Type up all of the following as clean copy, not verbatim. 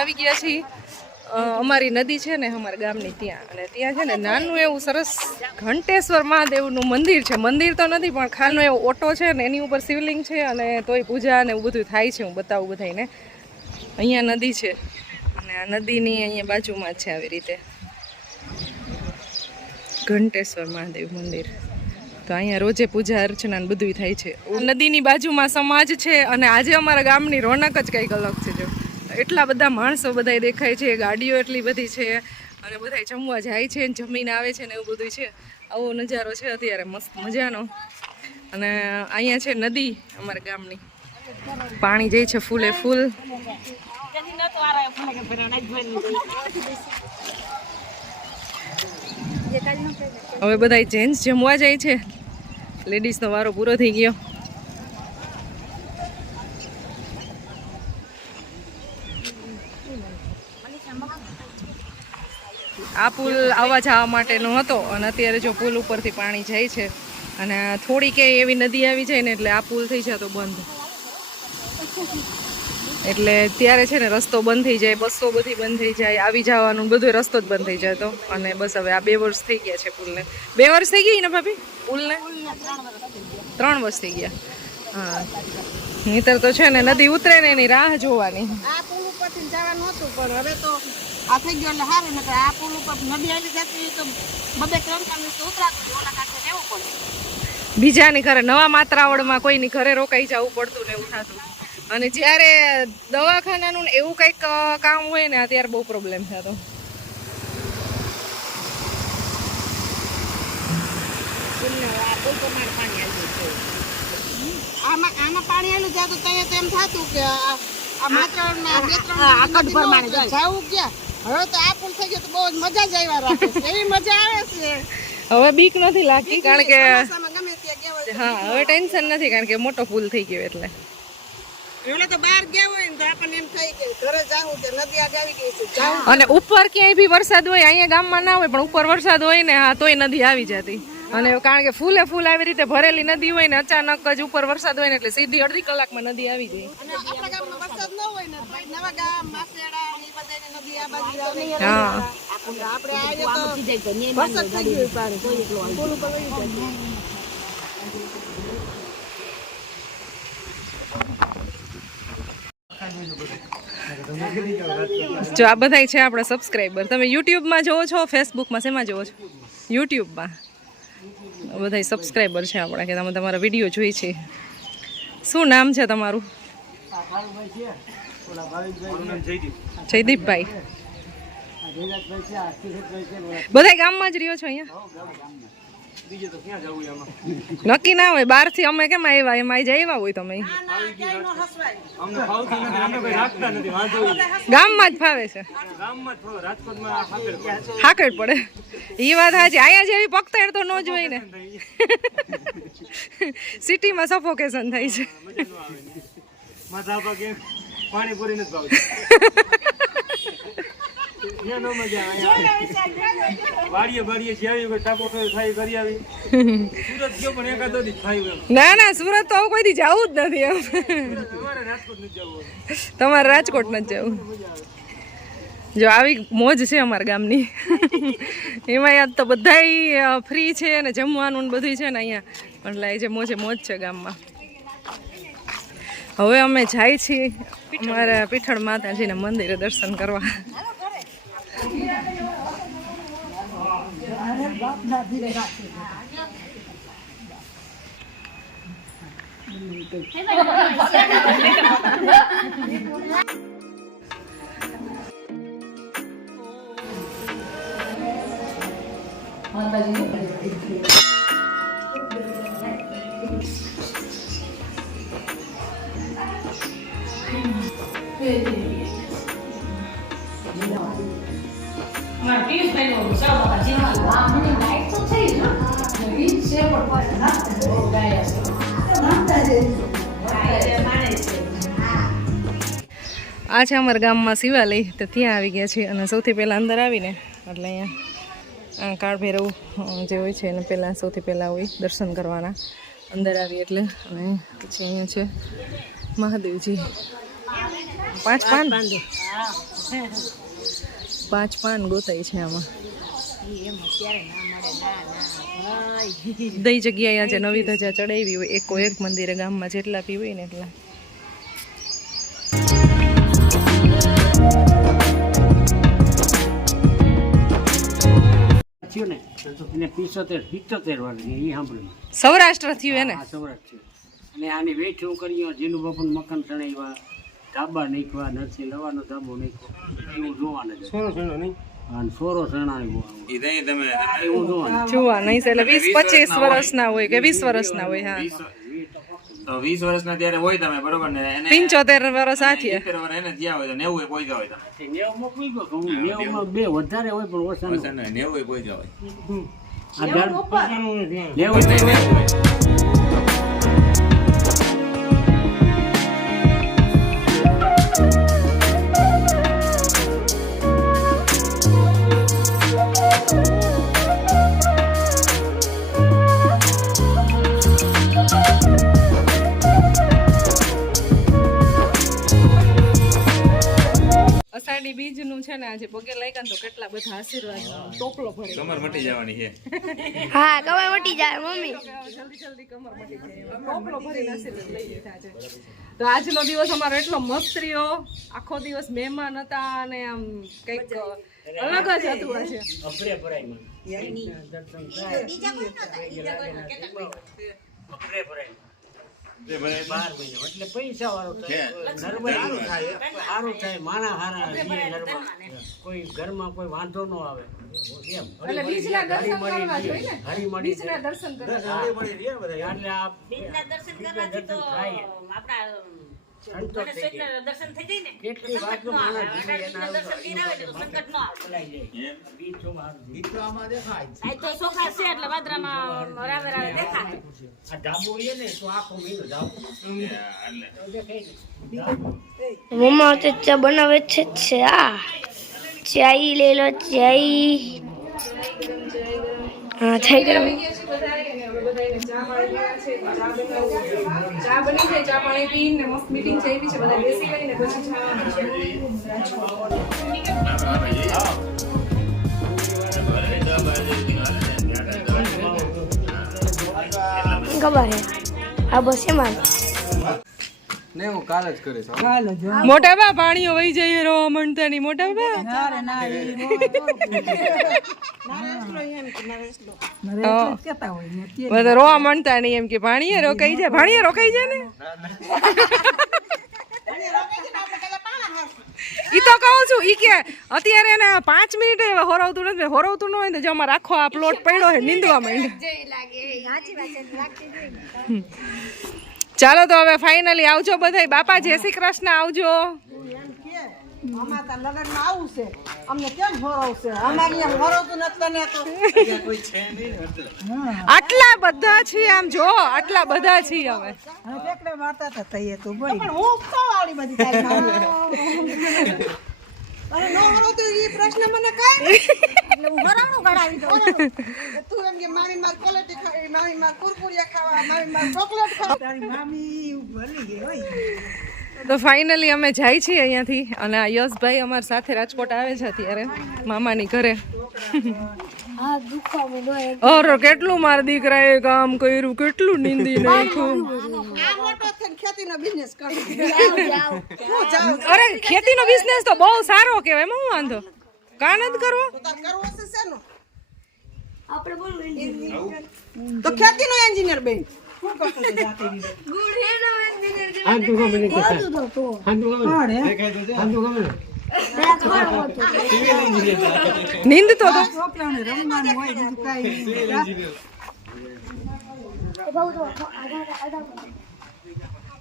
આવી ગયા છીએ અમારી નદી છે ને અમારા ગામની ત્યાં, અને ત્યાં છે ને નાનું એવું સરસ ઘંટેશ્વર મહાદેવનું મંદિર છે. મંદિર તો નથી પણ ખાનો એવો ઓટો છે ને એની ઉપર શિવલિંગ છે, અને તોય પૂજા ને એવું બધું થાય છે. હું બતાવું બધાને. અહીંયા નદી છે અને આ નદીની અહીંયા બાજુમાં જ છે આવી રીતે ઘંટેશ્વર મહાદેવ મંદિર. તો અહીંયા રોજે પૂજા અર્ચના ને બધું થાય છે. નદીની બાજુમાં સમાજ છે, અને આજે અમારા ગામની રોનક જ કંઈક અલગ છે. જો એટલા બધા માણસો બધા દેખાય છે, ગાડીઓ એટલી બધી છે, અને બધા જમવા જાય છે, જમીને આવે છે ને એવું બધું છે. આવો નજારો છે અત્યારે મસ્ત મજાનો. અને અહીંયા છે નદી અમારા ગામની, પાણી જાય છે ફૂલે ફૂલ. હવે બધા જેન્ટ્સ જમવા જાય છે, લેડીઝનો વારો પૂરો થઈ ગયો. આ પુલ આવવા જવા માટેનો હતો, અને અત્યારે જો પુલ ઉપરથી પાણી જાય છે, અને થોડી કે એવી નદી આવી જાય ને એટલે આ પુલ થઈ જતો બંધ. એટલે ત્યારે છે ને રસ્તો બંધ થઈ જાય, બસો બધી બંધ થઈ જાય, આવી જવાનું બધો રસ્તો જ બંધ થઈ જાય તો. અને બસ હવે આ 2 વર્ષ થઈ ગયા છે પુલને. 2 વર્ષ થઈ ગઈ ને ભાભી પુલને? 3 વર્ષ થઈ ગયા. હા, નહીતર તો છે ને નદી ઉતરે ને એની રાહ જોવાની. આ પુલ ઉપરથી જવાનું હતું, પણ હવે તો આ થઈ ગયો એટલે સારું. નકર આ પુલ ઉપર નદી આવી જતી તો 2-3 દિવસ ઉતરાતું ઓલા કાંઠે રહેવું પડે. બીજાની ઘરે નવા માત્રાવડમાં કોઈની ઘરે રોકાઈ જવું પડતું ને એવું થતું. અને જ્યારે દવાખાનાનું એવું કંઈક કામ હોય ને ત્યારે બહુ પ્રોબ્લેમ થતો. આમાં પાણી આવેલું ત્યાં તો એમ થતું કે આ માત્ર 2-3 પ્રમાણે જવું ગયા. હવે તો આ પુલ થઈ ગયો તો બહુ જ મજા જ આવ્યા રાખે છે, એવી મજા આવે છે. હવે બીક નથી લાગતી, કારણ કે ગમે ત્યાં હા હવે ટેન્શન નથી, કારણ કે મોટો પુલ થઈ ગયો. એટલે એવડે તો બહાર ગયા હોય ને તો આપણને એમ થાય કે ઘરે જાવું છે, નદી આગ આવી ગઈ છે જાવું. અને ઉપર ક્યાંય બી વરસાદ હોય, અહીંયા ગામમાં ના હોય પણ ઉપર વરસાદ હોય ને હા તોય નદી આવી જતી. અને કારણ કે ફૂલે ફૂલ આવી રીતે ભરેલી નદી હોય ને, અચાનક જ ઉપર વરસાદ હોય ને એટલે સીધી અડધી કલાકમાં નદી આવી જાય. અને આપણા ગામમાં વરસાદ ન હોય ને તો નવા ગામ માસેડા એ બધાની નદી આ બાજુ હા આપણે આવીએ તો વરસાદ થઈ ગયો પાણી કોઈ એટલો પુલ ઉપર વહી જાય. જો આ બધાય છે આપણા સબસ્ક્રાઈબર. તમે યુટ્યુબમાં જોવો છો, ફેસબુકમાં શેમાં જોવો છો? યુટ્યુબમાં. બધાય સબસ્ક્રાઈબર છે આપણા, કે તમે તમારા વિડીયો જોઈ છે. શું નામ છે તમારું? જયદીપભાઈ. બધા ગામમાં જ રહ્યો છો અહીંયા? નક્કી ના હોય બહારથી અમે કેમ આવ્યા, એમ આવી આવ્યા હોય તમે? ગામમાં જ ફાવે છે, હાકડ પડે. એ વાત સાચી. અહીંયા જેવી પગતેડ તો ન જોઈ ને, સિટીમાં સફોકેશન થાય છે. ના ના સુરત તો કોઈ દી જવું જ નથી એમ. તમારે રાજકોટ નથી જવું. જો આવી મોજ છે અમારા ગામની. એમાં યાદ તો બધાય ફ્રી છે અને જમવાનું બધું છે ને અહીંયા, એટલે એ જે મોજે મોજ છે ગામમાં. હવે અમે જાય છીએ અમારા પીઠળ માતાજીના મંદિરે દર્શન કરવા. આ છે અમારા ગામમાં શિવાલય, તો ત્યાં આવી ગયા છે. અને સૌથી પહેલાં અંદર આવીને એટલે અહીંયા કાળ ભૈરવ જે હોય છે એને પહેલાં સૌથી પહેલાં હોય દર્શન કરવાના અંદર આવી એટલે. અને પછી અહીંયા છે મહાદેવજી પાંચ પાન ગોતાય છે આમાં. દઈ જગ્યાએ આજે નવી ધજા ચડાવી હોય એકો એક મંદિરે ગામમાં જેટલા બી હોય ને એટલા. સૌરાષ્ટ્ર થયું એને. અને આની વેઠ હું કરી જેનું બાપુ મકાન ચણાવ્યા, ધાબા નાખ્યા, નરસિંહ લવાનો ધાબો નાખ્યો, એવું જોવાને અને સોરો ચણાવ્યો એવું જોવાનું. જોવા નહીં એટલે 20-25 વર્ષના હોય કે 20 વર્ષના હોય. હા, તો 20 વર્ષના ત્યારે હોય તમે બરોબર ને, એને 75 વર્ષ આથી 70 વર્ષ એને જ્યાં હોય તો 90 એ પહોંચ્યા હોય તમે. 90 માં કોઈ ગયો, 90 માં બે વધારે હોય પણ ઓછા ન હોય. 90 એ પહોંચ્યા હોય. આ ઘર 90 અષાઢી બીજનું છે ને આજે પગે લાગ્યા ને તો કેટલા બધા આશીર્વાદ ટોપલો ભરે. કમર મટી જવાની છે. હા કમર મટી જાય મમ્મી. જલ્દી કમર મટી જાય ટોપલો ભરીને આશીર્વાદ લઈ લીધા છે. તો આજનો દિવસ અમારો એટલો મસ્ત રહ્યો, આખો દિવસ મહેમાન હતા અને આમ કંઈક અલગ જ હતું આજે. અપરે ભરાય દર્શન થાય અપરે ભરાય એટલે પૈસા વાળો થાય, સારું થાય, માણા હારા કોઈ ઘરમાં કોઈ વાંધો ન આવે. એટલે બીજના દર્શન કરવા જોઈએ ને, બીજના દર્શન કરવા. એટલે આ થાય દર્શન થઈ જાય ને કેટલી વાત માણસ તો સોખા છે એટલે વાદરામાં રાવે રાવે દેખાય. આ ધાબો એ ને તો આખો મહિનો ધાબો મમ્મા તો ચા બનાવે છે ચા. ચાઈ લઈ લો ચાઈ. હા થઈ ગયું. ચા બની જાય, ચા પાણી પીને મસ્ત મીટિંગ થઈ છે, બધા બેસી ગઈને પછી જવાનું છે ખબર હે આ બસ એમાં ને હું કાલ જ કરીશ. મોટા બા પાણીઓ વહી જઈએ રોવા મળતા નહીં. મોટા બા બધા રોવા મળતા નહીં એમ કે ભાણીએ રોકાઈ જાય, ભાણીએ રોકાઈ જાય ને. ઈ તો કહું છું, ઈ કે અત્યારે એને 5 મિનિટ હોરવતું નથી. હોરવતું ન હોય તો જો અમારે આખો આ પ્લોટ પડ્યો છે નીંદવા માંડ્યો. ચાલો તો હવે ફાઇનલી આવજો બધાય. બાપા જય શ્રી કૃષ્ણ, આવજો. અમાર તો લગનમાં આવું છે, અમને કેમ હોરવશે? અમારી એમ હોરવતું નથી ને તો આટલા બધા છીએ, આમ જો આટલા બધા છીએ હવે. એકડે મારતા હતા તઈએ તો બોલી પણ હું ખવાડી બધી તારી મારી અરે નો હોરવતું ઈ પ્રશ્ન મને કાઈ એટલે હું હરાણું કઢાવી દઉં. તું એમ કે મામી માર કોલેટી ખાવી, મામી માર કુરકુરિયા ખાવા, મામી માર ચોકલેટ ખાવા. તારી મામી ભલી ગઈ હોય. તો ફાઇનલી અમે જાય છીએ અહીંયાથી અને આ યશભાઈ અમારી સાથે રાજકોટ આવે છે અત્યારે મામાની ઘરે. હા દુખવા મળ્યો. અરે કેટલું મારા દીકરાએ કામ કર્યું, કેટલું નીંદી નાખ્યું. આ મોટો થઈને ખેતીનો બિઝનેસ કરું. અરે ખેતીનો બિઝનેસ તો બહુ સારો કહેવાય, એમાં હું વાંધો કાન જ કરવો. તો તાર કરવો છે શેનો? આપણે બોલું તો ખેતીનો એન્જિનિયર બેન શું કરતો તો જાતે રી ગુડેનો એન્જિનિયર કે આ તું ગમે તો આ તું ગમે આ તું ગમે નીંદ તો છોકરાઓને રમવાનું હોય બીજું કાઈ નહીં. બહુ તો આધા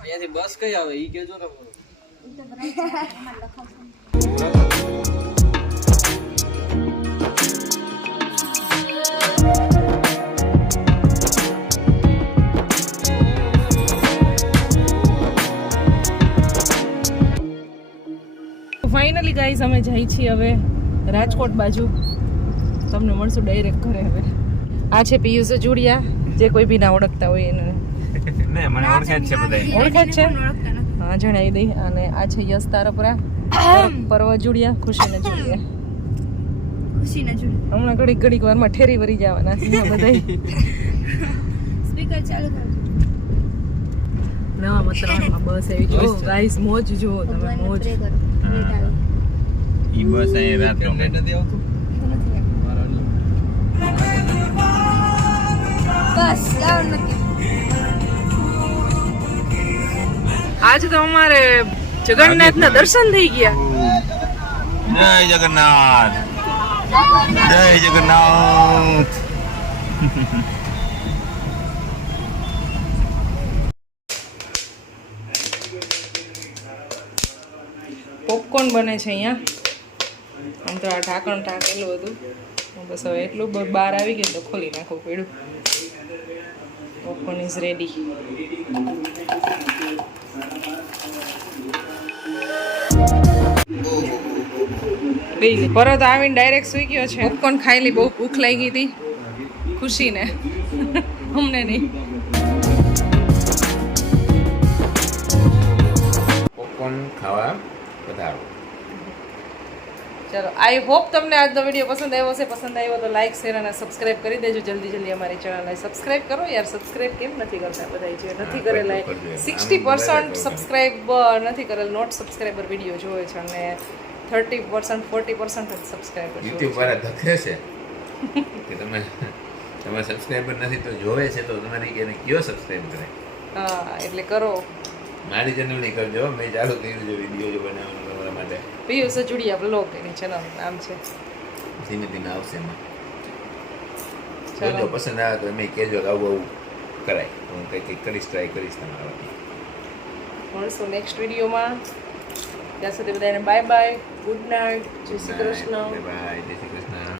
અહીંયાથી બસ કઈ આવે ઈ કેજો ને. ફાઇનલી ગાઈઝ અમે જઈ છીએ હવે રાજકોટ બાજુ. તમને મળશું ડાયરેક્ટ ઘરે. હવે આ છે પિયુષ જુડિયા, જે કોઈ બી ના ઓળખતા હોય એને ને મને ઓળખે જ છે બધાય. ઓળખે જ છે. જણાવી દઈ. અને આ છે યશ તારપરા, પર્વ જોડિયા, ખુશીને જોડિયા. ખુશીને જોડે હમણાં ઘડીક વારમાં ઠેરી વરી જવાના છે બધા. સ્પીકર ચાલુ કરો. નવા મતલબમાં બસ આવી જો ગાઈસ, મોજ જુઓ તમે, મોજ. ઈ બસ અહીં રાત નો નથી આવતું બસ લાવ નથી. આજ તો અમારે જગન્નાથના દર્શન થઈ ગયા. જય જગન્નાથ, જય જગન્નાથ. પોપકોર્ન બને છે અહીંયા. આમ તો આ ઢાંકણ ઢાંકેલું હતું, બસ હવે એટલું બહાર આવી ગયું તો ખોલી નાખવું પડ્યું. Popcorn is ready. પરત આવીને ડાયરેક્ટ સુઈ ગયો છે. પોપકોર્ન ખાઈ લી, બહુ ભૂખ લાગી હતી ખુશીને, અમને નહીં. પોપકોર્ન ખાવા પધારો. ચલો, આઈ હોપ તમને આજનો વિડીયો પસંદ આવ્યો હશે. પસંદ આવ્યો તો લાઈક, શેર અને સબસ્ક્રાઇબ કરી દેજો. જલ્દી અમારી ચેનલને સબસ્ક્રાઇબ કરો યાર. સબસ્ક્રાઇબ કેમ નથી કરતા બધા? જે નથી કરેલા 60% સબસ્ક્રાઇબ નથી કરેલ, નોટ સબસ્ક્રાઇબર વિડીયો જોવે છે અને 30% 40% જ સબસ્ક્રાઇબર યુટ્યુબ વાળા ધકે છે કે તમે સબસ્ક્રાઇબર નથી તો જોવે છે તો તમારી એને કયો સબસ્ક્રાઇબ કરે. હા, એટલે કરો. મારી ચેનલ નહીં કરજો, મેં ચાલુ કર્યું છે વિડીયો જો બનાવવાનું તમારા માટે. પિયુષ સજુડિયા બ્લોગ એની ચેનલ નામ છે. ધીમે ધીમે આવશે એમાં. ચાલો. જો પસંદ આવે તો એમ કહેજો કે આવું કરાય. હું કંઈક કરીશ, ટ્રાય કરીશ તમારા માટે. મળશું નેક્સ્ટ વિડીયોમાં. ત્યાં સુધી બધાને બાય બાય, ગુડ નાઇટ, જય શ્રી કૃષ્ણ. બાય, જય શ્રી કૃષ્ણ.